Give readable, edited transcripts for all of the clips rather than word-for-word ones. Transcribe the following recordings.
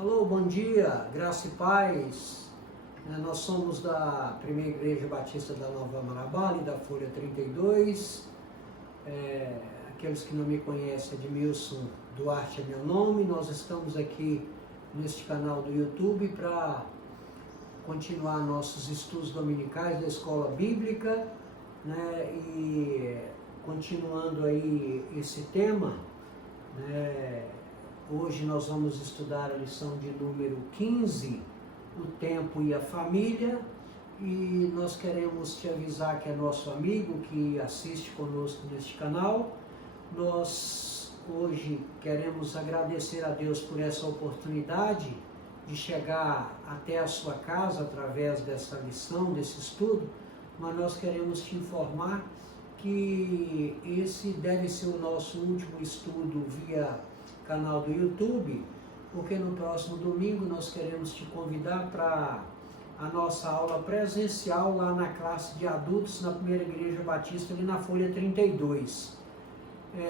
Alô, bom dia, graça e paz. Nós somos da Primeira Igreja Batista da Nova Marabá, ali da Folha 32. Aqueles que não me conhecem, Edmilson Duarte é meu nome. Nós estamos aqui neste canal do YouTube para continuar nossos estudos dominicais da Escola Bíblica, né? E continuando aí esse tema, né? Hoje nós vamos estudar a lição de número 15, o tempo e a família, e nós queremos te avisar que é nosso amigo que assiste conosco neste canal. Nós hoje queremos agradecer a Deus por essa oportunidade de chegar até a sua casa através dessa lição, desse estudo, mas nós queremos te informar que esse deve ser o nosso último estudo via canal do YouTube, porque no próximo domingo nós queremos te convidar para a nossa aula presencial lá na classe de adultos na Primeira Igreja Batista, ali na Folha 32.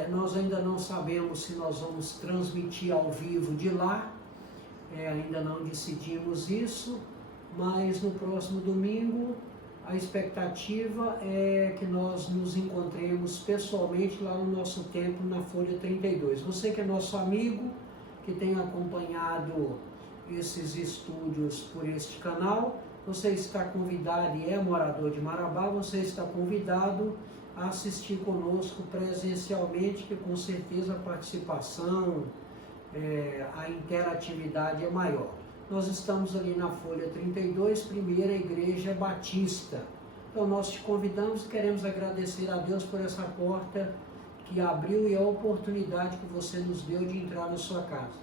Nós ainda não sabemos se nós vamos transmitir ao vivo de lá, ainda não decidimos isso, mas no próximo domingo a expectativa é que nós nos encontremos pessoalmente lá no nosso templo na Folha 32. Você que é nosso amigo, que tem acompanhado esses estúdios por este canal, você está convidado e é morador de Marabá, você está convidado a assistir conosco presencialmente, que com certeza a participação, a interatividade é maior. Nós estamos ali na Folha 32, Primeira Igreja Batista. Então nós te convidamos e queremos agradecer a Deus por essa porta que abriu e a oportunidade que você nos deu de entrar na sua casa.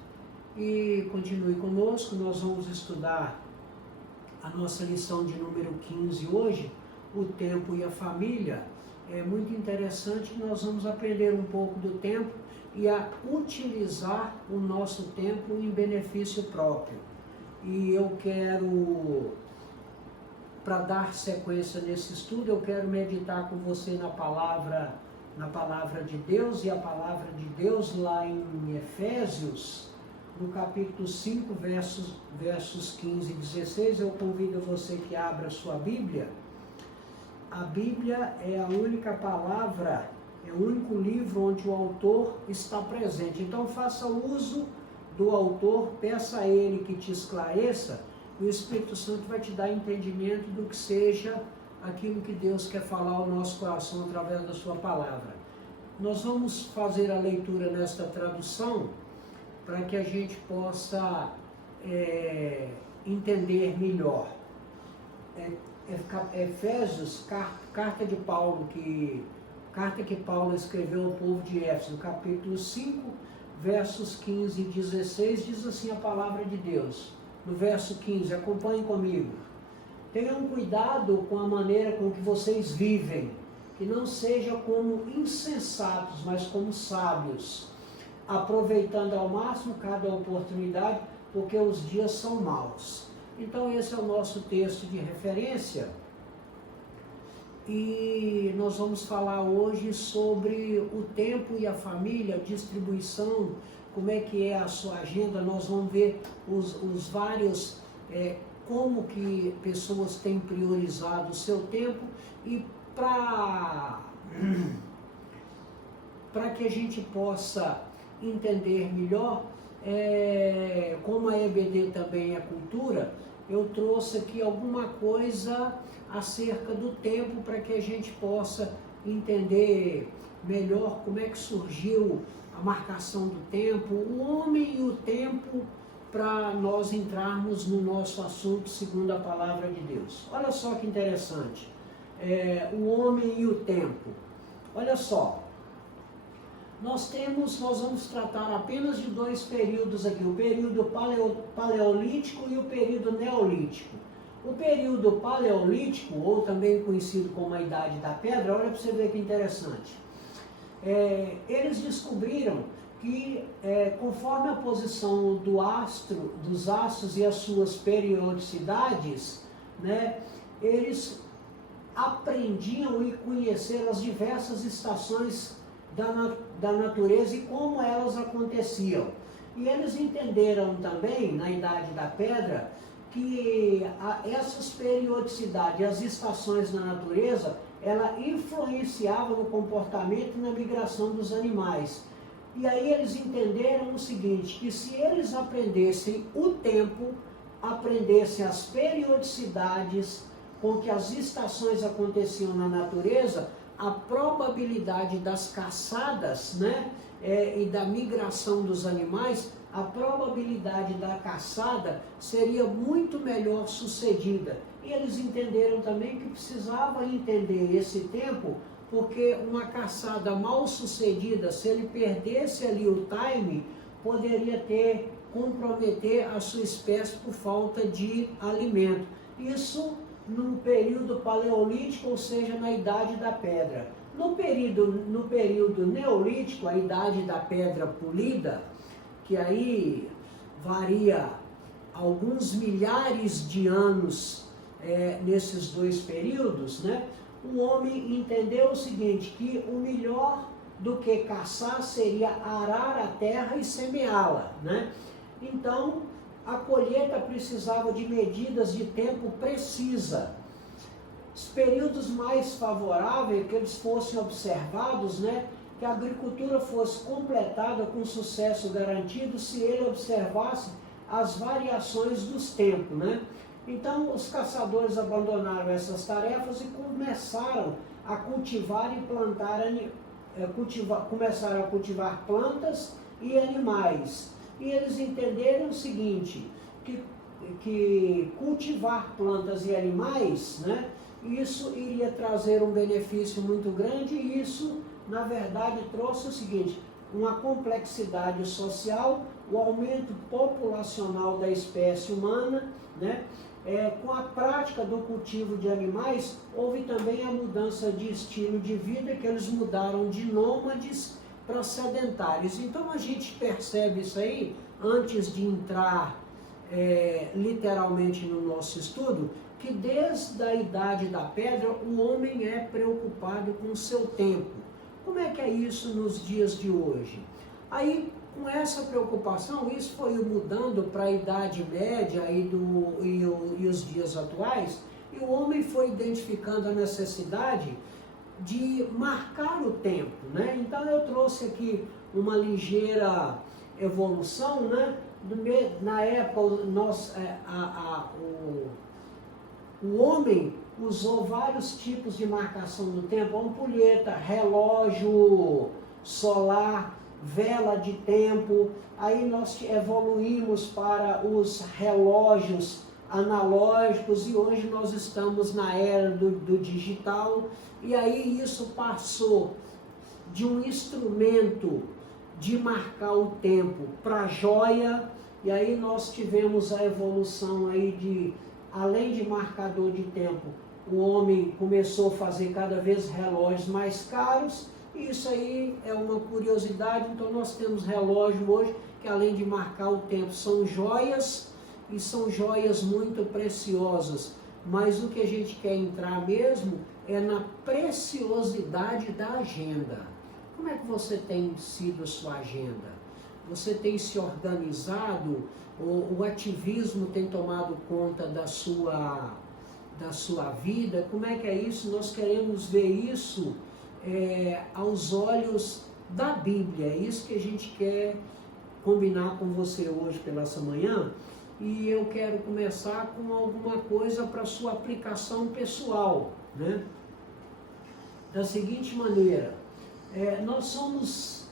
E continue conosco, nós vamos estudar a nossa lição de número 15 hoje, o tempo e a família. É muito interessante que nós vamos aprender um pouco do tempo e a utilizar o nosso tempo em benefício próprio. E eu quero, para dar sequência nesse estudo, eu quero meditar com você na palavra de Deus, e a palavra de Deus lá em Efésios, no capítulo 5, versos 15 e 16, eu convido você que abra a sua Bíblia. A Bíblia é a única palavra, é o único livro onde o autor está presente. Então faça uso do autor, peça a ele que te esclareça, e o Espírito Santo vai te dar entendimento do que seja aquilo que Deus quer falar ao nosso coração através da sua palavra. Nós vamos fazer a leitura nesta tradução para que a gente possa entender melhor. Efésios, carta que Paulo escreveu ao povo de Éfeso, capítulo 5, versos 15 e 16, diz assim a palavra de Deus. No verso 15, acompanhem comigo. Tenham cuidado com a maneira com que vocês vivem, que não seja como insensatos, mas como sábios, aproveitando ao máximo cada oportunidade, porque os dias são maus. Então esse é o nosso texto de referência. E nós vamos falar hoje sobre o tempo e a família, a distribuição, como é que é a sua agenda. Nós vamos ver os vários, como que pessoas têm priorizado o seu tempo, e para que a gente possa entender melhor, como a EBD também é cultura, eu trouxe aqui alguma coisa acerca do tempo para que a gente possa entender melhor como é que surgiu a marcação do tempo, o homem e o tempo, para nós entrarmos no nosso assunto segundo a palavra de Deus. Olha só que interessante, o homem e o tempo. Olha só, nós vamos tratar apenas de dois períodos aqui, o período paleolítico e o período neolítico. O período paleolítico, ou também conhecido como a Idade da Pedra, olha para você ver que interessante. Eles descobriram que, conforme a posição dos astros e as suas periodicidades, né, eles aprendiam e conheceram as diversas estações da natureza e como elas aconteciam. E eles entenderam também, na Idade da Pedra, que essas periodicidades, as estações na natureza, ela influenciava no comportamento e na migração dos animais. E aí eles entenderam o seguinte, que se eles aprendessem o tempo, aprendessem as periodicidades com que as estações aconteciam na natureza, a probabilidade das caçadas, né, e da migração dos animais, a probabilidade da caçada seria muito melhor sucedida. E eles entenderam também que precisava entender esse tempo, porque uma caçada mal sucedida, se ele perdesse ali o time, poderia comprometer a sua espécie por falta de alimento. Isso no período paleolítico, ou seja, na Idade da Pedra. No período neolítico, a Idade da Pedra polida, que aí varia alguns milhares de anos nesses dois períodos, né? O homem entendeu o seguinte, que o melhor do que caçar seria arar a terra e semeá-la, né? Então, a colheita precisava de medidas de tempo precisa. Os períodos mais favoráveis que eles fossem observados, né? Que a agricultura fosse completada com sucesso garantido se ele observasse as variações dos tempos, né? Então, os caçadores abandonaram essas tarefas e começaram a cultivar e plantar, começaram a cultivar plantas e animais. E eles entenderam o seguinte, que cultivar plantas e animais, né, isso iria trazer um benefício muito grande e isso, na verdade, trouxe o seguinte, uma complexidade social, o aumento populacional da espécie humana, né? Com a prática do cultivo de animais, houve também a mudança de estilo de vida, que eles mudaram de nômades para sedentários. Então a gente percebe isso aí, antes de entrar literalmente no nosso estudo, que desde a Idade da Pedra o homem é preocupado com o seu tempo. Como é que é isso nos dias de hoje? Aí, com essa preocupação, isso foi mudando para a Idade Média e os dias atuais, e o homem foi identificando a necessidade de marcar o tempo, né? Então eu trouxe aqui uma ligeira evolução, né? Na época, o homem usou vários tipos de marcação do tempo, ampulheta, relógio solar, vela de tempo. Aí nós evoluímos para os relógios analógicos e hoje nós estamos na era do digital. E aí isso passou de um instrumento de marcar o tempo para joia, e aí nós tivemos a evolução aí de, além de marcador de tempo, o homem começou a fazer cada vez relógios mais caros, e isso aí é uma curiosidade. Então nós temos relógio hoje que, além de marcar o tempo, são joias, e são joias muito preciosas, mas o que a gente quer entrar mesmo é na preciosidade da agenda. Como é que você tem sido a sua agenda? Você tem se organizado? O ativismo tem tomado conta da sua vida? Como é que é isso? Nós queremos ver isso aos olhos da Bíblia. É isso que a gente quer combinar com você hoje pela essa manhã. E eu quero começar com alguma coisa para sua aplicação pessoal, né? Da seguinte maneira, nós somos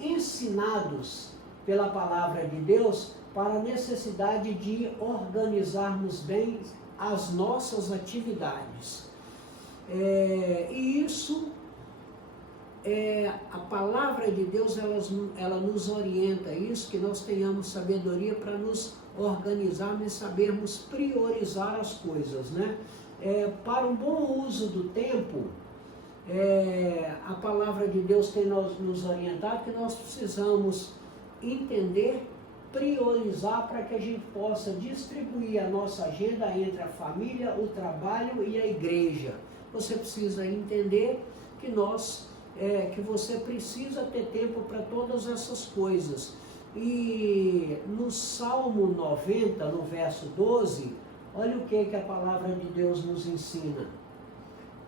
ensinados pela palavra de Deus para a necessidade de organizarmos bem as nossas atividades. E isso, a palavra de Deus, ela nos orienta a isso, que nós tenhamos sabedoria para nos organizarmos e sabermos priorizar as coisas, né? Para um bom uso do tempo, a palavra de Deus tem nos orientado que nós precisamos entender, priorizar para que a gente possa distribuir a nossa agenda entre a família, o trabalho e a igreja. Você precisa entender que você precisa ter tempo para todas essas coisas. E no Salmo 90, no verso 12, olha o que a palavra de Deus nos ensina.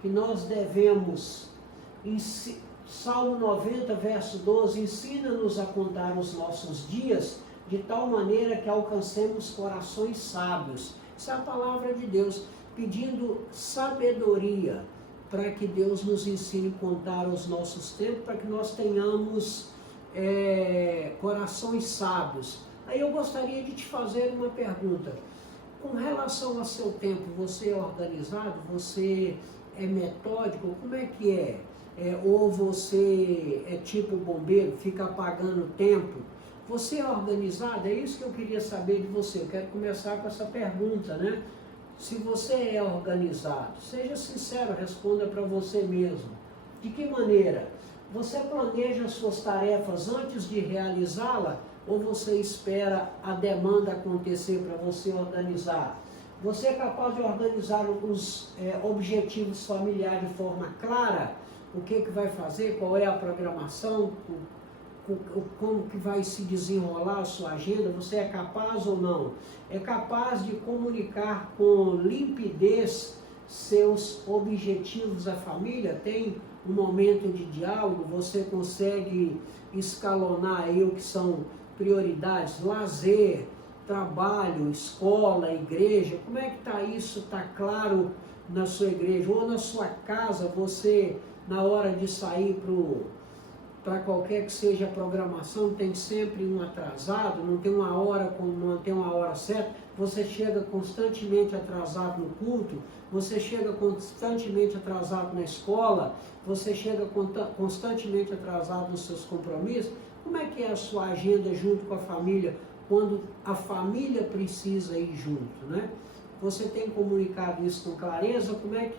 Que nós devemos, Salmo 90, verso 12, ensina-nos a contar os nossos dias de tal maneira que alcancemos corações sábios. Essa é a palavra de Deus, pedindo sabedoria para que Deus nos ensine a contar os nossos tempos, para que nós tenhamos corações sábios. Aí eu gostaria de te fazer uma pergunta. Com relação ao seu tempo, você é organizado? Você é metódico? Como é que é? Ou você é tipo bombeiro, fica apagando tempo? Você é organizado? É isso que eu queria saber de você. Eu quero começar com essa pergunta, né? Se você é organizado, seja sincero, responda para você mesmo. De que maneira? Você planeja as suas tarefas antes de realizá-la ou você espera a demanda acontecer para você organizar? Você é capaz de organizar os objetivos familiares de forma clara? O que vai fazer? Qual é a programação? Como que vai se desenrolar a sua agenda? Você é capaz ou não? É capaz de comunicar com limpidez seus objetivos à família? Tem um momento de diálogo? Você consegue escalonar aí o que são prioridades? Lazer, trabalho, escola, igreja? Como é que está isso? Está claro na sua igreja? Ou na sua casa, você, na hora de sair para qualquer que seja a programação, tem sempre um atrasado, não tem uma hora certa, você chega constantemente atrasado no culto, você chega constantemente atrasado na escola, você chega constantemente atrasado nos seus compromissos. Como é que é a sua agenda junto com a família, quando a família precisa ir junto, né? Você tem comunicado isso com clareza? Como é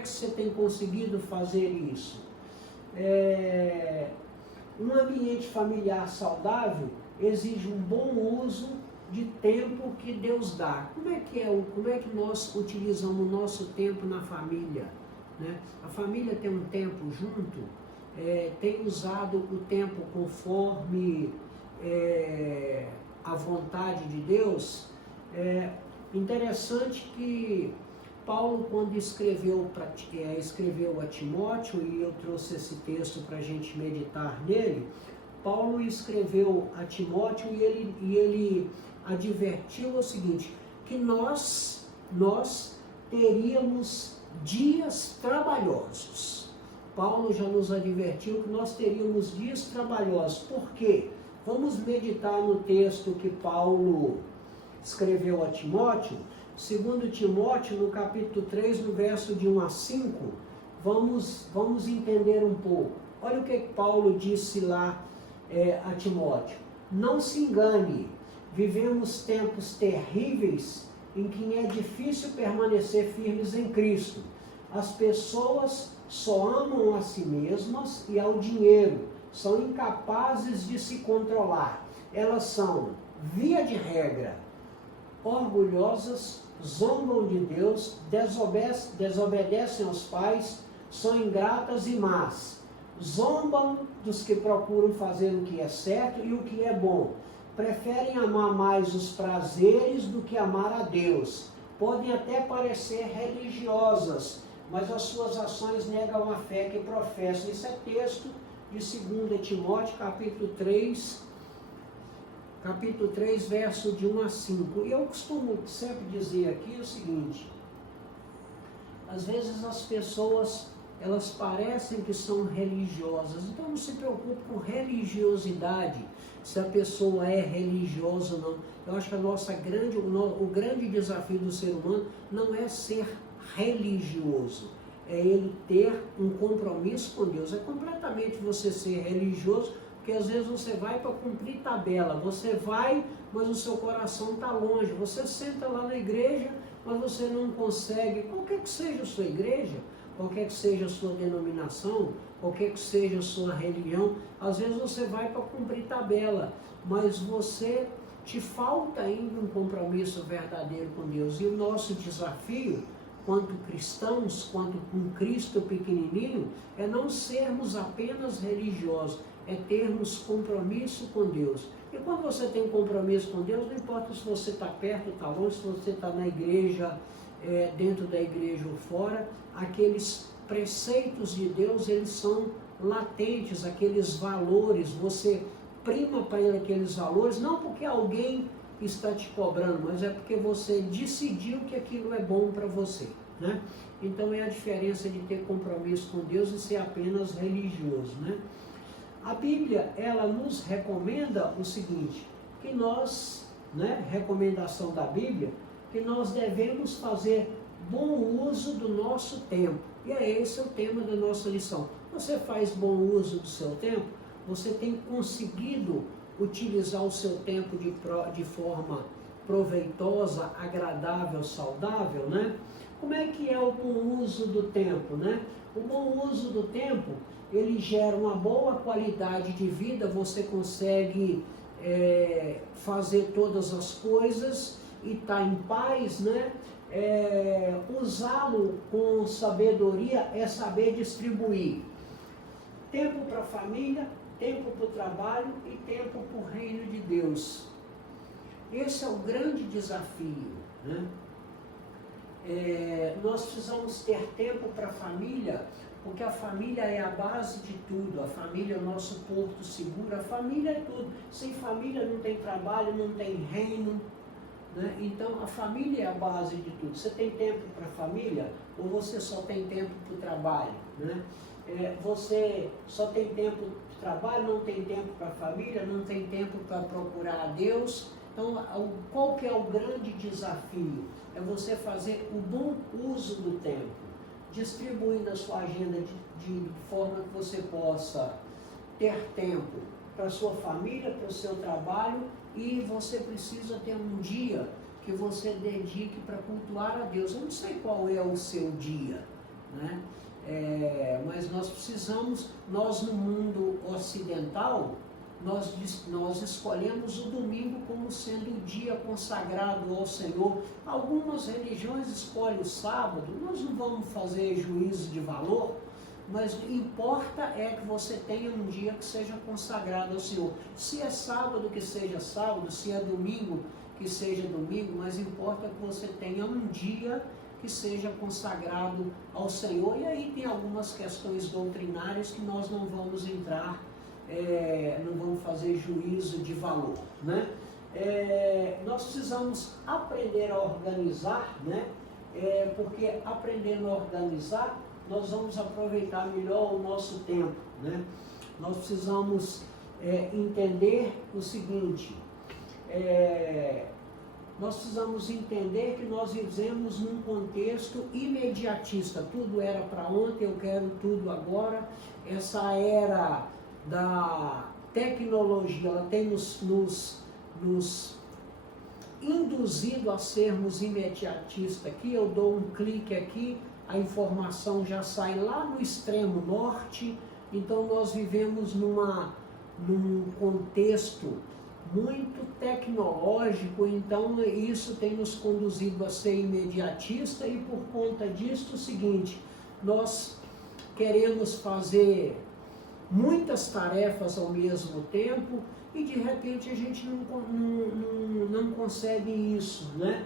que você tem conseguido fazer isso? Um ambiente familiar saudável exige um bom uso de tempo que Deus dá. Como é que nós utilizamos o nosso tempo na família, né? A família tem um tempo junto, tem usado o tempo conforme a vontade de Deus. Interessante que Paulo, quando escreveu a Timóteo, e eu trouxe esse texto para a gente meditar nele, Paulo escreveu a Timóteo e ele advertiu o seguinte, que nós teríamos dias trabalhosos. Paulo já nos advertiu que nós teríamos dias trabalhosos. Por quê? Vamos meditar no texto que Paulo escreveu a Timóteo. Segundo Timóteo, no capítulo 3, no verso de 1 a 5, vamos entender um pouco. Olha o que Paulo disse lá a Timóteo. Não se engane, vivemos tempos terríveis em que é difícil permanecer firmes em Cristo. As pessoas só amam a si mesmas e ao dinheiro, são incapazes de se controlar. Elas são, via de regra, orgulhosas, zombam de Deus, desobedecem aos pais, são ingratas e más, zombam dos que procuram fazer o que é certo e o que é bom, preferem amar mais os prazeres do que amar a Deus, podem até parecer religiosas, mas as suas ações negam a fé que professam. Isso é texto de 2 Timóteo, capítulo 3, verso de 1 a 5. E eu costumo sempre dizer aqui o seguinte, às vezes as pessoas, elas parecem que são religiosas, então não se preocupe com religiosidade, se a pessoa é religiosa ou não. Eu acho que o grande desafio do ser humano não é ser religioso, é ele ter um compromisso com Deus. É completamente você ser religioso, porque às vezes você vai para cumprir tabela, você vai, mas o seu coração está longe, você senta lá na igreja, mas você não consegue, qualquer que seja a sua igreja, qualquer que seja a sua denominação, qualquer que seja a sua religião, às vezes você vai para cumprir tabela, mas te falta ainda um compromisso verdadeiro com Deus. E o nosso desafio, quanto cristãos, quanto um Cristo pequenininho, é não sermos apenas religiosos, é termos compromisso com Deus. E quando você tem um compromisso com Deus, não importa se você está perto, está longe, se você está na igreja, dentro da igreja ou fora, aqueles preceitos de Deus, eles são latentes, aqueles valores, você prima para ele aqueles valores, não porque alguém está te cobrando, mas é porque você decidiu que aquilo é bom para você, né? Então é a diferença de ter compromisso com Deus e ser apenas religioso, né? A Bíblia, ela nos recomenda o seguinte, que nós, né, recomendação da Bíblia, que nós devemos fazer bom uso do nosso tempo. E esse é o tema da nossa lição. Você faz bom uso do seu tempo? Você tem conseguido utilizar o seu tempo de forma proveitosa, agradável, saudável, né? Como é que é o bom uso do tempo, né? O bom uso do tempo, ele gera uma boa qualidade de vida, você consegue fazer todas as coisas e estar em paz, né? Usá-lo com sabedoria é saber distribuir tempo para a família, tempo para o trabalho e tempo para o reino de Deus. Esse é o grande desafio, né? Nós precisamos ter tempo para a família, porque a família é a base de tudo, a família é o nosso porto seguro, a família é tudo. Sem família não tem trabalho, não tem reino, né? Então a família é a base de tudo. Você tem tempo para a família ou você só tem tempo para o trabalho, né? Você só tem tempo de trabalho, não tem tempo para a família, não tem tempo para procurar a Deus. Então, qual que é o grande desafio? É você fazer o bom uso do tempo, distribuindo a sua agenda de forma que você possa ter tempo para a sua família, para o seu trabalho, e você precisa ter um dia que você dedique para cultuar a Deus. Eu não sei qual é o seu dia, né? Mas nós precisamos, nós no mundo ocidental, nós escolhemos o domingo como sendo o dia consagrado ao Senhor. Algumas religiões escolhem o sábado, nós não vamos fazer juízo de valor, mas o que importa é que você tenha um dia que seja consagrado ao Senhor. Se é sábado, que seja sábado, se é domingo, que seja domingo, mas importa que você tenha um dia que seja consagrado ao Senhor. E aí tem algumas questões doutrinárias que nós não vamos entrar, não vamos fazer juízo de valor, né? Nós precisamos aprender a organizar, né? Porque aprendendo a organizar, nós vamos aproveitar melhor o nosso tempo, né? Nós precisamos entender o seguinte, nós precisamos entender que nós vivemos num contexto imediatista. Tudo era para ontem, eu quero tudo agora. Essa era da tecnologia, ela tem nos induzido a sermos imediatistas. Aqui eu dou um clique aqui, a informação já sai lá no extremo norte. Então nós vivemos num contexto muito tecnológico, então isso tem nos conduzido a ser imediatista, e por conta disso o seguinte, nós queremos fazer muitas tarefas ao mesmo tempo e de repente a gente não consegue isso, né?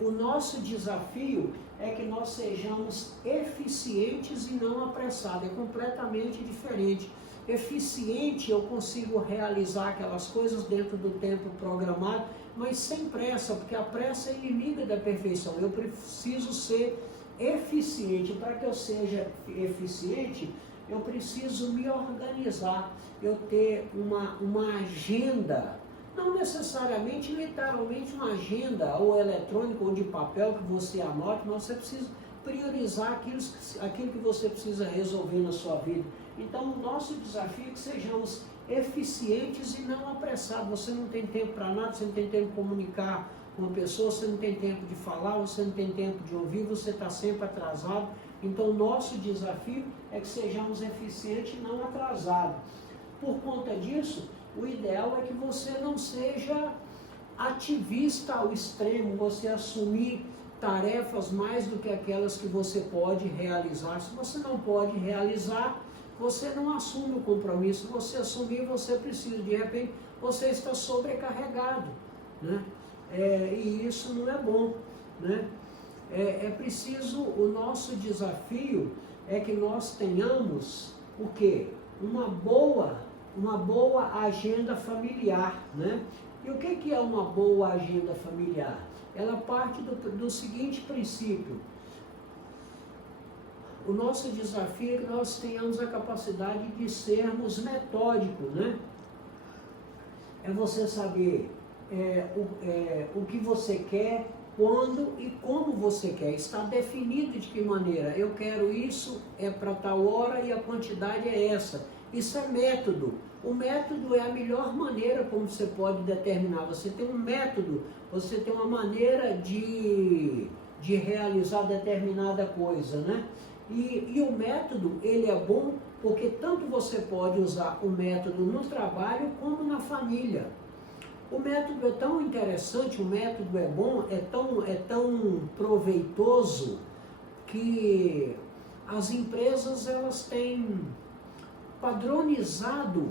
O nosso desafio é que nós sejamos eficientes e não apressados, é completamente diferente. Eficiente, eu consigo realizar aquelas coisas dentro do tempo programado, mas sem pressa, porque a pressa é inimiga da perfeição. Eu preciso ser eficiente. Para que eu seja eficiente, eu preciso me organizar, eu ter uma agenda, não necessariamente, literalmente uma agenda, ou eletrônica, ou de papel que você anote, mas você precisa priorizar aquilo que você precisa resolver na sua vida. Então, o nosso desafio é que sejamos eficientes e não apressados. Você não tem tempo para nada, você não tem tempo de comunicar com uma pessoa, você não tem tempo de falar, você não tem tempo de ouvir, você está sempre atrasado. Então, o nosso desafio é que sejamos eficientes e não atrasados. Por conta disso, o ideal é que você não seja ativista ao extremo, você assumir tarefas mais do que aquelas que você pode realizar. Se você não pode realizar, você não assume o compromisso. Se você assumir, você precisa, de repente, você está sobrecarregado, né? E isso não é bom, né? É preciso, o nosso desafio é que nós tenhamos o quê? Uma boa agenda familiar, né? E o que é uma boa agenda familiar? Ela parte do seguinte princípio: o nosso desafio é que nós tenhamos a capacidade de sermos metódicos, né? É você saber o que você quer, quando e como você quer. Está definido de que maneira. Eu quero isso, é para tal hora e a quantidade é essa. Isso é método. O método é a melhor maneira como você pode determinar. Você tem um método, você tem uma maneira de realizar determinada coisa, né? E o método, ele é bom porque tanto você pode usar o método no trabalho como na família. O método é tão interessante, o método é bom, é tão proveitoso que as empresas elas têm padronizado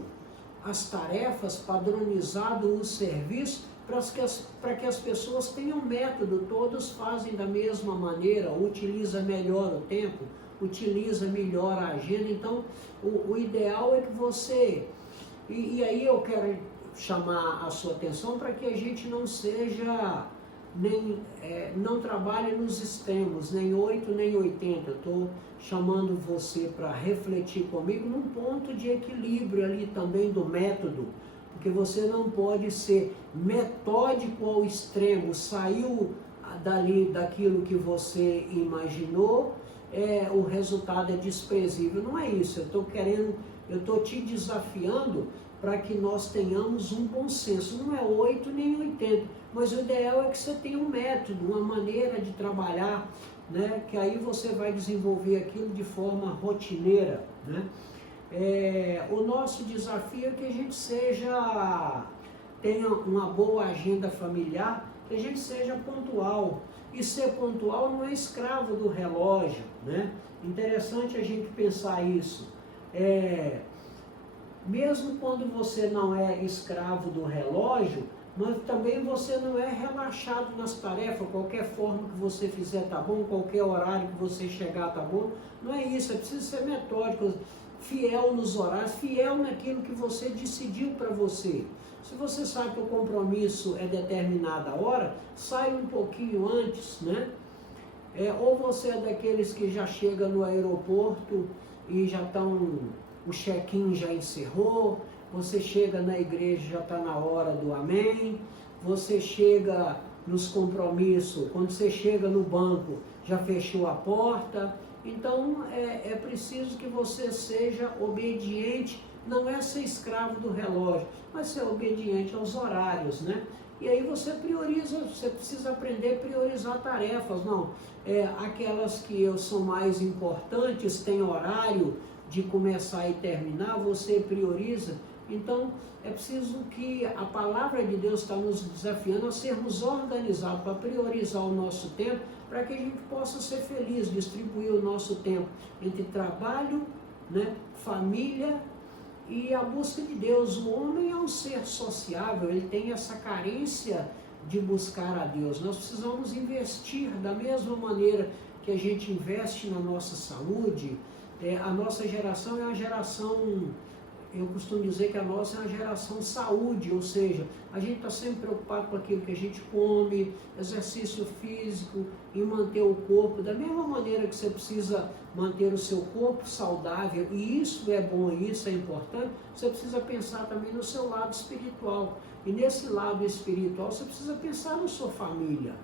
as tarefas, padronizado o serviço para que as pessoas tenham método, todos fazem da mesma maneira, utiliza melhor o tempo, utiliza melhor a agenda. Então o ideal é que você, e aí eu quero chamar a sua atenção para que a gente não seja, não trabalhe nos extremos, nem 8 nem 80. Eu estou chamando você para refletir comigo num ponto de equilíbrio ali também do método, porque você não pode ser metódico ao extremo, saiu daquilo que você imaginou, o resultado é desprezível. Não é isso, eu estou te desafiando para que nós tenhamos um bom senso. Não é 8 nem 80, mas o ideal é que você tenha um método, uma maneira de trabalhar, né? Que aí você vai desenvolver aquilo de forma rotineira, né? O nosso desafio é que a gente tenha uma boa agenda familiar, que a gente seja pontual. E ser pontual não é escravo do relógio, né? Interessante a gente pensar isso. Mesmo quando você não é escravo do relógio, mas também você não é relaxado nas tarefas. Qualquer forma que você fizer tá bom, qualquer horário que você chegar tá bom. Não é isso, é preciso ser metódico, fiel nos horários, fiel naquilo que você decidiu para você. Se você sabe que o compromisso é determinada hora, sai um pouquinho antes, né? Ou você é daqueles que já chega no aeroporto e já estão... O check-in já encerrou, você chega na igreja, já está na hora do amém, você chega nos compromissos, quando você chega no banco, já fechou a porta. Então, é preciso que você seja obediente, não é ser escravo do relógio, mas ser obediente aos horários, né? E aí você prioriza, você precisa aprender a priorizar tarefas. Não, aquelas que são mais importantes, tem horário de começar e terminar, você prioriza. Então é preciso que a palavra de Deus está nos desafiando a sermos organizados para priorizar o nosso tempo, para que a gente possa ser feliz, distribuir o nosso tempo entre trabalho, né, família e a busca de Deus. O homem é um ser sociável, ele tem essa carência de buscar a Deus. Nós precisamos investir da mesma maneira que a gente investe na nossa saúde. A nossa geração é uma geração, eu costumo dizer que a nossa é uma geração saúde, ou seja, a gente está sempre preocupado com aquilo que a gente come, exercício físico, em manter o corpo, da mesma maneira que você precisa manter o seu corpo saudável, e isso é bom, isso é importante, você precisa pensar também no seu lado espiritual. E nesse lado espiritual você precisa pensar na sua família.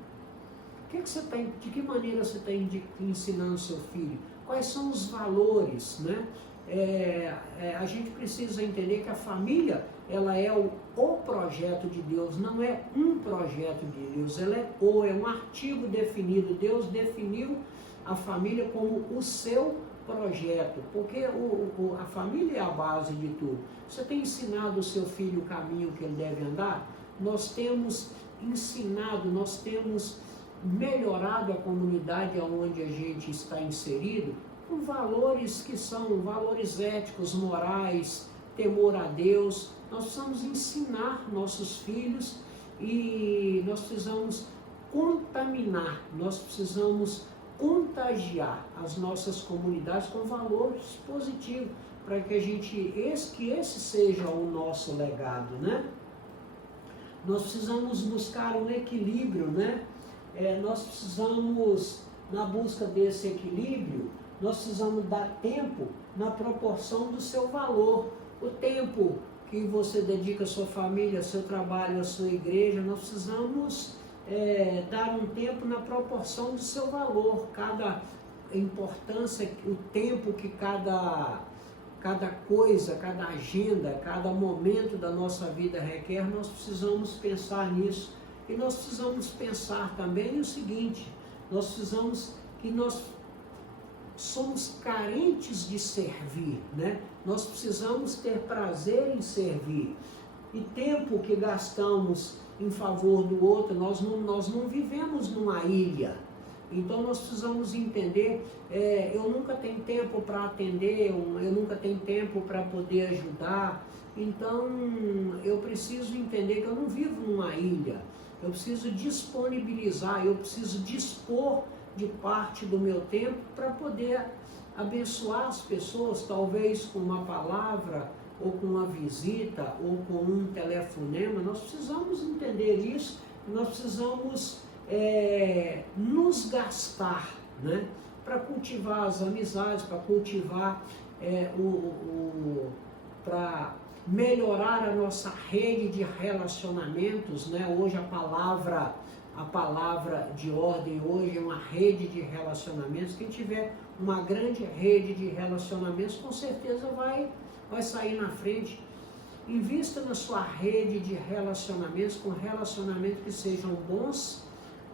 De que maneira você está ensinando seu filho? Quais são os valores, né? A gente precisa entender que a família, ela é o projeto de Deus, não é um projeto de Deus, ela é um artigo definido. Deus definiu a família como o seu projeto, porque a família é a base de tudo. Você tem ensinado o seu filho o caminho que ele deve andar? Nós temos ensinado, nós temos melhorado a comunidade onde a gente está inserido, com valores que são valores éticos, morais, temor a Deus. nós precisamos ensinar nossos filhos e nós precisamos contaminar, nós precisamos contagiar as nossas comunidades com valores positivos, para que esse seja o nosso legado, né? Nós precisamos buscar um equilíbrio, né? Nós precisamos, na busca desse equilíbrio, nós precisamos dar tempo na proporção do seu valor. O tempo que você dedica à sua família, ao seu trabalho, à sua igreja, nós precisamos dar um tempo na proporção do seu valor. Cada importância, o tempo que cada coisa, cada agenda, cada momento da nossa vida requer, nós precisamos pensar nisso. E nós precisamos pensar também o seguinte, nós somos carentes de servir, né? Nós precisamos ter prazer em servir. E tempo que gastamos em favor do outro, nós não vivemos numa ilha. Então nós precisamos entender, eu nunca tenho tempo para atender, eu nunca tenho tempo para poder ajudar. Então eu preciso entender que eu não vivo numa ilha. Eu preciso disponibilizar, eu preciso dispor de parte do meu tempo para poder abençoar as pessoas, talvez com uma palavra, ou com uma visita, ou com um telefonema. Nós precisamos entender isso, nós precisamos nos gastar, né, para cultivar as amizades, para cultivar, para melhorar a nossa rede de relacionamentos, né? Hoje a palavra de ordem hoje é uma rede de relacionamentos. Quem tiver uma grande rede de relacionamentos, com certeza vai sair na frente. Invista na sua rede de relacionamentos, com relacionamentos que sejam bons,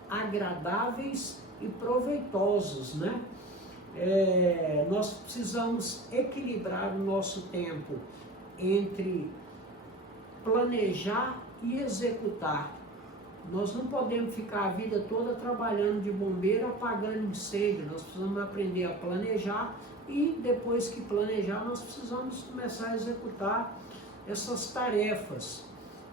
agradáveis e proveitosos, né? Nós precisamos equilibrar o nosso tempo entre planejar e executar. Nós não podemos ficar a vida toda trabalhando de bombeiro, apagando incêndio. Nós precisamos aprender a planejar e depois que planejar, nós precisamos começar a executar essas tarefas.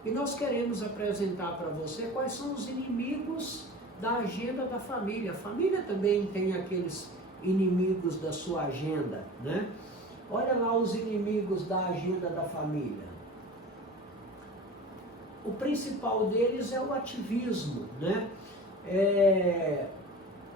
E nós queremos apresentar para você quais são os inimigos da agenda da família. A família também tem aqueles inimigos da sua agenda, né? Olha lá os inimigos da agenda da família. O principal deles é o ativismo, né?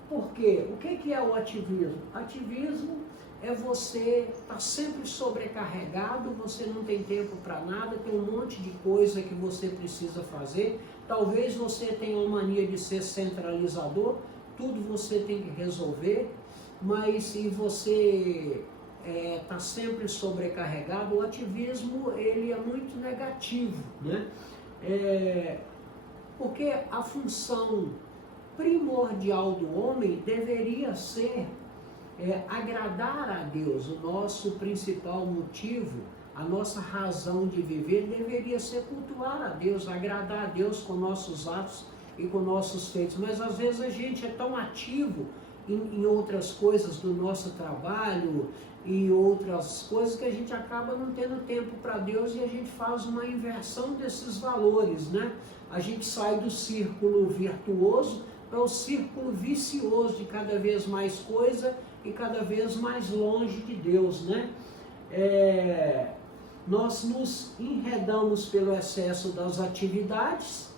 Por quê? O que é o ativismo? Ativismo é você estar sempre sobrecarregado, você não tem tempo para nada, tem um monte de coisa que você precisa fazer. Talvez você tenha uma mania de ser centralizador, tudo você tem que resolver, mas se você está sempre sobrecarregado, o ativismo ele é muito negativo, né? Porque a função primordial do homem deveria ser agradar a Deus. O nosso principal motivo, a nossa razão de viver deveria ser cultuar a Deus, agradar a Deus com nossos atos e com nossos feitos. Mas às vezes a gente é tão ativo em outras coisas do nosso trabalho e outras coisas que a gente acaba não tendo tempo para Deus, e a gente faz uma inversão desses valores, né? A gente sai do círculo virtuoso para o círculo vicioso de cada vez mais coisa e cada vez mais longe de Deus, né? Nós nos enredamos pelo excesso das atividades,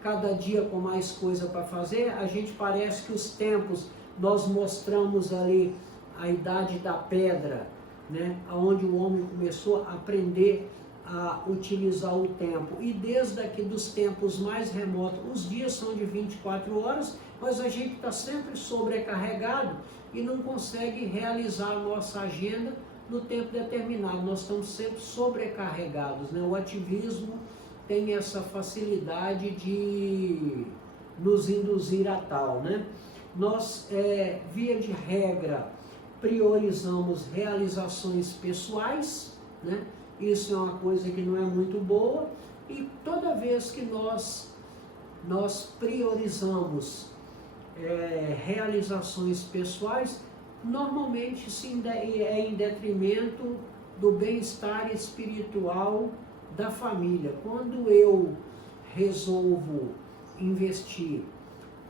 cada dia com mais coisa para fazer. A gente parece que os tempos, nós mostramos ali a idade da pedra, né? Onde o homem começou a aprender a utilizar o tempo. E desde aqui dos tempos mais remotos, os dias são de 24 horas, mas a gente está sempre sobrecarregado e não consegue realizar a nossa agenda no tempo determinado. Nós estamos sempre sobrecarregados, né? O ativismo tem essa facilidade de nos induzir a tal, né? Nós, via de regra, priorizamos realizações pessoais, né? Isso é uma coisa que não é muito boa, e toda vez que nós priorizamos realizações pessoais, normalmente é em detrimento do bem-estar espiritual da família. Quando eu resolvo investir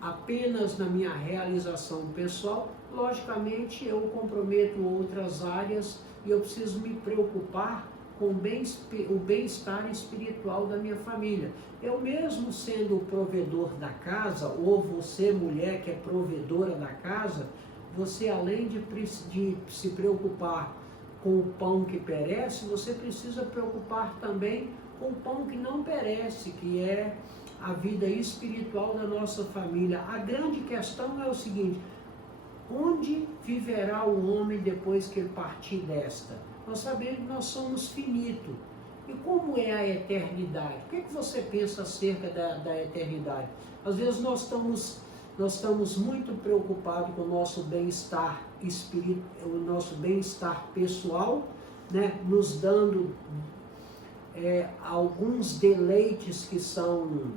apenas na minha realização pessoal, logicamente eu comprometo outras áreas e eu preciso me preocupar com o bem-estar espiritual da minha família. Eu mesmo sendo o provedor da casa, ou você mulher que é provedora da casa, você além de se preocupar com o pão que perece, você precisa preocupar também com o pão que não perece, que é a vida espiritual da nossa família. A grande questão é o seguinte: onde viverá o homem depois que ele partir desta? Nós sabemos que nós somos finitos. E como é a eternidade? O que você pensa acerca da eternidade? Às vezes nós estamos muito preocupados com o nosso bem-estar espiritual, o nosso bem-estar pessoal, né? Nos dando alguns deleites que são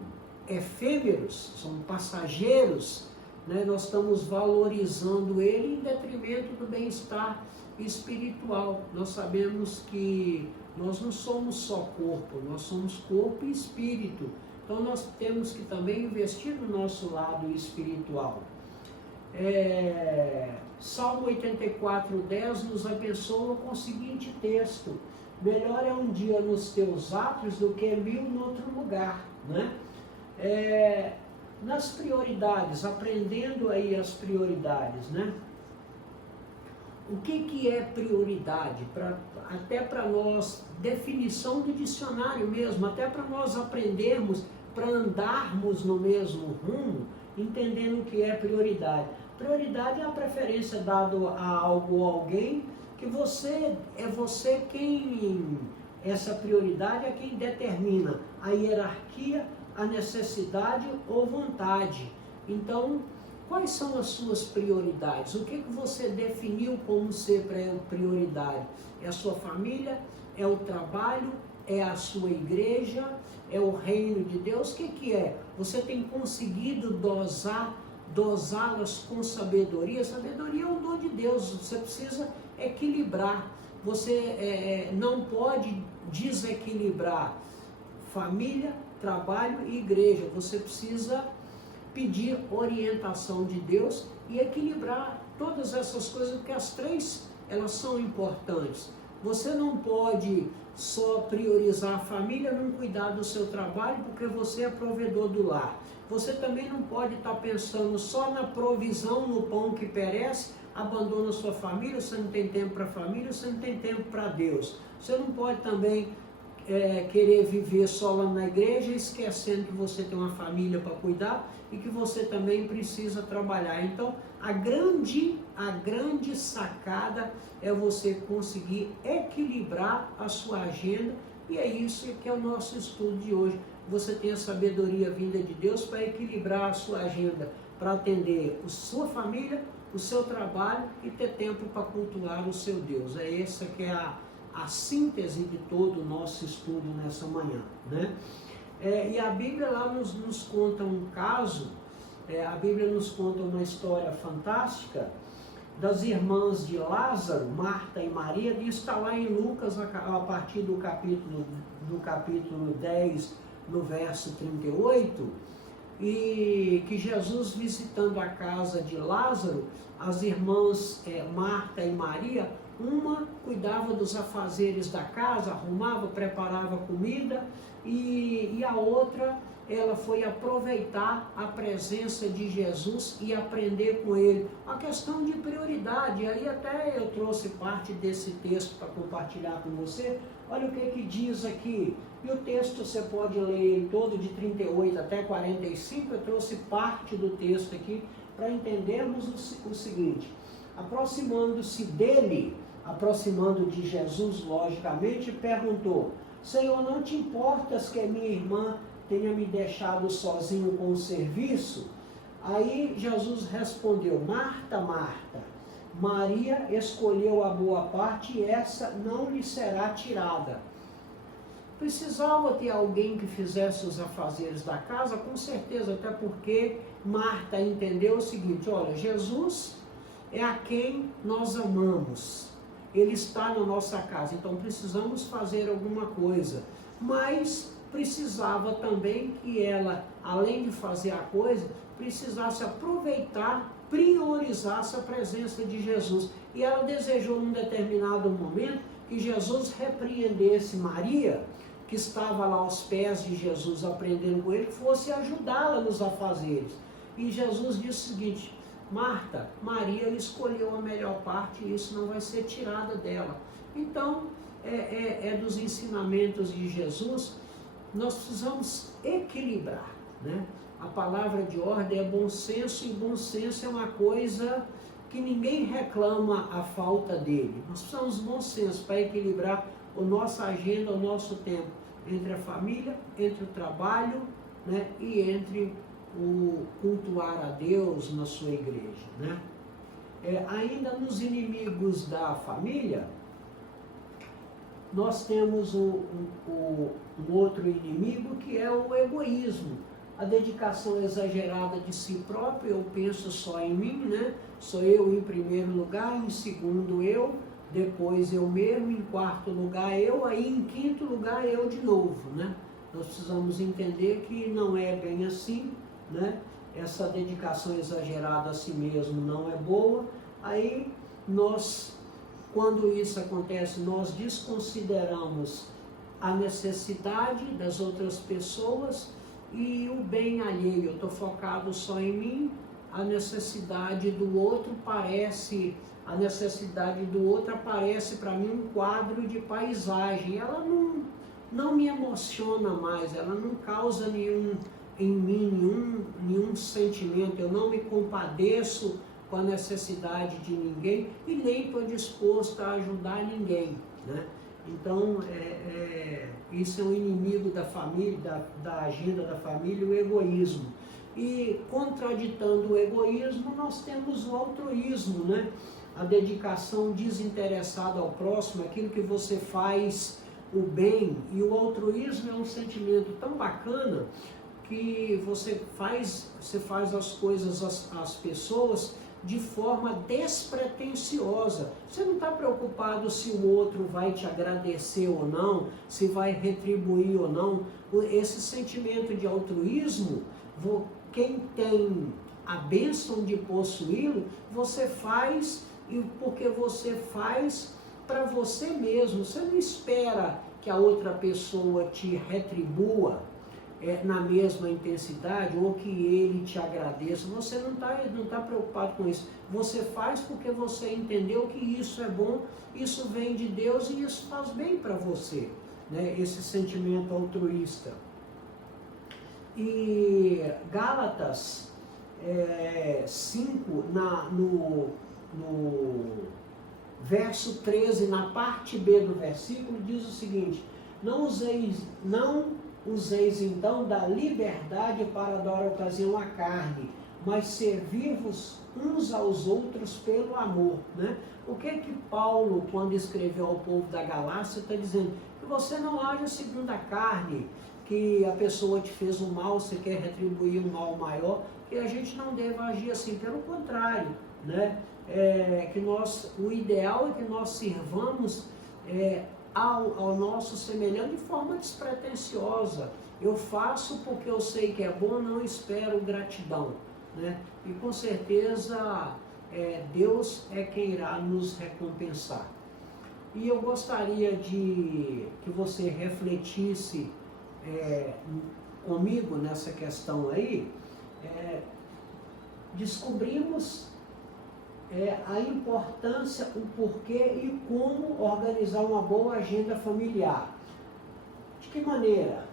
efêmeros, são passageiros, né? Nós estamos valorizando ele em detrimento do bem-estar espiritual. Nós sabemos que nós não somos só corpo, nós somos corpo e espírito. Então nós temos que também investir no nosso lado espiritual. Salmo 84:10 nos abençoa com o seguinte texto: melhor é um dia nos teus atos do que 1000 em outro lugar, né? Nas prioridades, aprendendo aí as prioridades, né? O que é prioridade? Até para nós, definição do dicionário mesmo, até para nós aprendermos, para andarmos no mesmo rumo, entendendo o que é prioridade. Prioridade é a preferência dada a algo ou alguém, que você quem, essa prioridade é quem determina a hierarquia, a necessidade ou vontade. Então, quais são as suas prioridades? O que você definiu como ser prioridade? É a sua família? É o trabalho? É a sua igreja? É o reino de Deus? O que é? Você tem conseguido dosá-las com sabedoria? Sabedoria é um dom de Deus, você precisa equilibrar. Você não pode desequilibrar família, trabalho e igreja. Você precisa pedir orientação de Deus e equilibrar todas essas coisas, porque as três, elas são importantes. Você não pode só priorizar a família, não cuidar do seu trabalho, porque você é provedor do lar. Você também não pode estar pensando só na provisão, no pão que perece, abandona a sua família, você não tem tempo para a família, você não tem tempo para Deus. Você não pode também querer viver só lá na igreja, esquecendo que você tem uma família para cuidar e que você também precisa trabalhar. Então, a grande sacada é você conseguir equilibrar a sua agenda, e é isso que é o nosso estudo de hoje. Você tem a sabedoria vinda de Deus para equilibrar a sua agenda, para atender a sua família, o seu trabalho e ter tempo para cultuar o seu Deus. É essa que é a síntese de todo o nosso estudo nessa manhã, né? E a Bíblia lá nos conta um caso, a Bíblia nos conta uma história fantástica das irmãs de Lázaro, Marta e Maria. Isso está lá em Lucas, a partir do capítulo 10, no verso 38, e que Jesus, visitando a casa de Lázaro, as irmãs Marta e Maria, uma cuidava dos afazeres da casa, arrumava, preparava comida, e a outra, ela foi aproveitar a presença de Jesus e aprender com ele. Uma questão de prioridade. Aí até eu trouxe parte desse texto para compartilhar com você. Olha o que diz aqui. E o texto você pode ler ele todo, de 38 até 45. Eu trouxe parte do texto aqui para entendermos o seguinte: aproximando-se dele, aproximando de Jesus, logicamente, perguntou: Senhor, não te importas que a minha irmã tenha me deixado sozinho com o serviço? Aí Jesus respondeu: Marta, Marta, Maria escolheu a boa parte e essa não lhe será tirada. Precisava ter alguém que fizesse os afazeres da casa, com certeza, até porque Marta entendeu o seguinte: olha, Jesus é a quem nós amamos, ele está na nossa casa, então precisamos fazer alguma coisa. mas precisava também que ela, além de fazer a coisa, precisasse aproveitar, priorizasse a presença de Jesus. E ela desejou num determinado momento que Jesus repreendesse Maria, que estava lá aos pés de Jesus aprendendo com ele, que fosse ajudá-la nos afazeres. E Jesus disse o seguinte: Marta, Maria escolheu a melhor parte e isso não vai ser tirada dela. Então, é dos ensinamentos de Jesus. Nós precisamos equilibrar, né? A palavra de ordem é bom senso, e bom senso é uma coisa que ninguém reclama a falta dele. Nós precisamos de bom senso para equilibrar a nossa agenda, o nosso tempo, entre a família, entre o trabalho, né? E entre o cultuar a Deus na sua igreja, né? Ainda nos inimigos da família, nós temos um outro inimigo, que é o egoísmo, a dedicação exagerada de si próprio. Eu penso só em mim, né? Sou eu em primeiro lugar, em segundo eu, depois eu mesmo, em quarto lugar eu, aí em quinto lugar eu de novo, né? Nós precisamos entender que não é bem assim, né? Essa dedicação exagerada a si mesmo não é boa. Aí quando isso acontece, nós desconsideramos a necessidade das outras pessoas e o bem alheio. Eu estou focado só em mim, a necessidade do outro aparece para mim um quadro de paisagem. Ela não me emociona mais, ela não causa em mim nenhum sentimento. Eu não me compadeço com a necessidade de ninguém e nem estou disposto a ajudar ninguém, né? Então, isso é um inimigo da família, da agenda da família, o egoísmo. E, contraditando o egoísmo, nós temos o altruísmo, né? A dedicação desinteressada ao próximo, aquilo que você faz o bem. E o altruísmo é um sentimento tão bacana que você faz as coisas às pessoas de forma despretensiosa. Você não está preocupado se o outro vai te agradecer ou não, se vai retribuir ou não. Esse sentimento de altruísmo, quem tem a bênção de possuí-lo, você faz, e porque você faz para você mesmo. Você não espera que a outra pessoa te retribua na mesma intensidade, ou que ele te agradeça. Você não tá preocupado com isso. Você faz porque você entendeu que isso é bom, isso vem de Deus e isso faz bem para você, né? Esse sentimento altruísta. E Gálatas 5, no verso 13, na parte B do versículo, diz o seguinte: não useis então da liberdade para dar ocasião à carne, mas servir-vos uns aos outros pelo amor, né? O que Paulo, quando escreveu ao povo da Galácia, está dizendo? Que você não age segundo a carne, que a pessoa te fez um mal, você quer retribuir um mal maior, que a gente não deve agir assim, pelo contrário, né? O ideal é que nós sirvamos ao nosso semelhante de forma despretensiosa. Eu faço porque eu sei que é bom, não espero gratidão, né? E com certeza Deus é quem irá nos recompensar. E eu gostaria que você refletisse comigo nessa questão aí. Descobrimos a importância, o porquê e como organizar uma boa agenda familiar. De que maneira?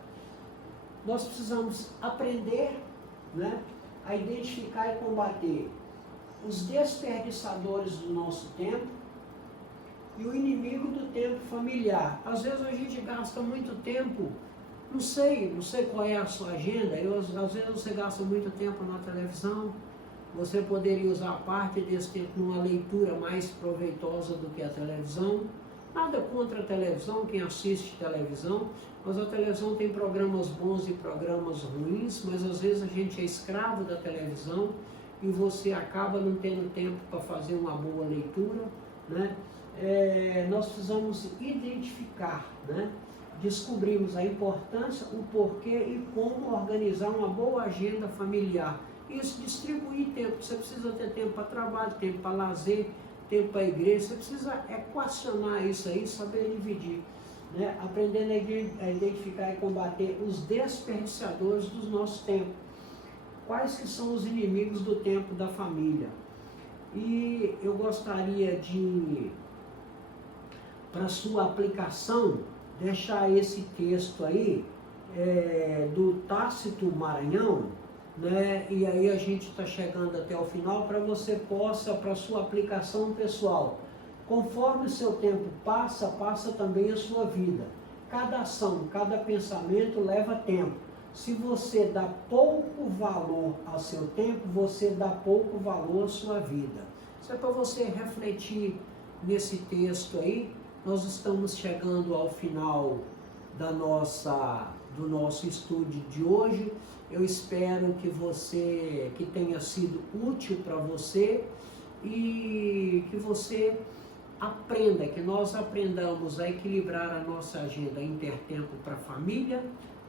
Nós precisamos aprender, né, a identificar e combater os desperdiçadores do nosso tempo e o inimigo do tempo familiar. Às vezes a gente gasta muito tempo, não sei qual é a sua agenda, às vezes você gasta muito tempo na televisão. Você poderia usar parte desse tempo numa leitura mais proveitosa do que a televisão. Nada contra a televisão, quem assiste televisão, mas a televisão tem programas bons e programas ruins, mas às vezes a gente é escravo da televisão e você acaba não tendo tempo para fazer uma boa leitura, né? Nós precisamos identificar, né, descobrimos a importância, o porquê e como organizar uma boa agenda familiar. Isso, distribuir tempo. Você precisa ter tempo para trabalho, tempo para lazer, tempo para a igreja. Você precisa equacionar isso aí, saber dividir, né? Aprendendo a identificar e combater os desperdiçadores dos nossos tempos. Quais que são os inimigos do tempo da família? E eu gostaria de, para sua aplicação, deixar esse texto aí, do Tácito Maranhão, né? E aí a gente está chegando até o final, para você possa, para sua aplicação pessoal. Conforme o seu tempo passa, passa também a sua vida. Cada ação, cada pensamento leva tempo. Se você dá pouco valor ao seu tempo, você dá pouco valor à sua vida. Isso é para você refletir nesse texto aí. Nós estamos chegando ao final do nosso estudo de hoje. Eu espero que tenha sido útil para você e que você aprenda, que nós aprendamos a equilibrar a nossa agenda em ter tempo para a família,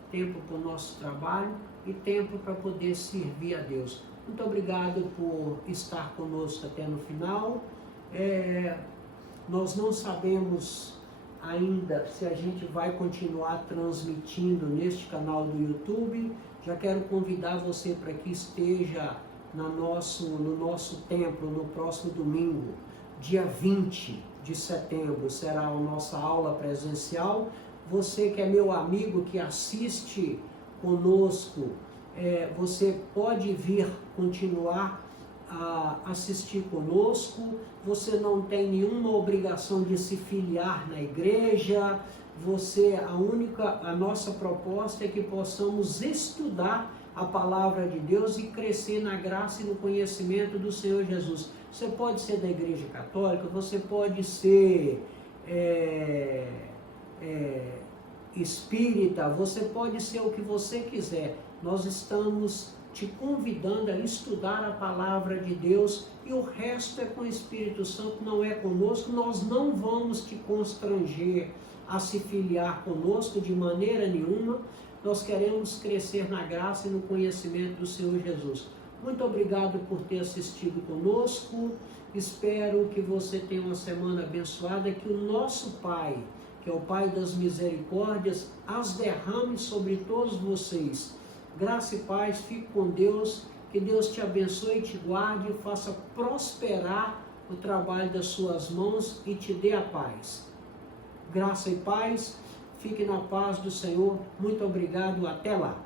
tempo para o nosso trabalho e tempo para poder servir a Deus. Muito obrigado por estar conosco até no final. Nós não sabemos ainda se a gente vai continuar transmitindo neste canal do YouTube. Já quero convidar você para que esteja no nosso templo no próximo domingo, dia 20 de setembro, será a nossa aula presencial. Você que é meu amigo, que assiste conosco, você pode vir continuar a assistir conosco. Você não tem nenhuma obrigação de se filiar na igreja. A nossa proposta é que possamos estudar a palavra de Deus e crescer na graça e no conhecimento do Senhor Jesus. Você pode ser da igreja católica, você pode ser espírita, você pode ser o que você quiser. Nós estamos te convidando a estudar a palavra de Deus, e o resto é com o Espírito Santo, não é conosco. Nós não vamos te constranger a se filiar conosco de maneira nenhuma. Nós queremos crescer na graça e no conhecimento do Senhor Jesus. Muito obrigado por ter assistido conosco. Espero que você tenha uma semana abençoada, que o nosso Pai, que é o Pai das misericórdias, as derrame sobre todos vocês. Graça e paz, fique com Deus, que Deus te abençoe, te guarde e faça prosperar o trabalho das suas mãos e te dê a paz. Graça e paz, fique na paz do Senhor. Muito obrigado, até lá.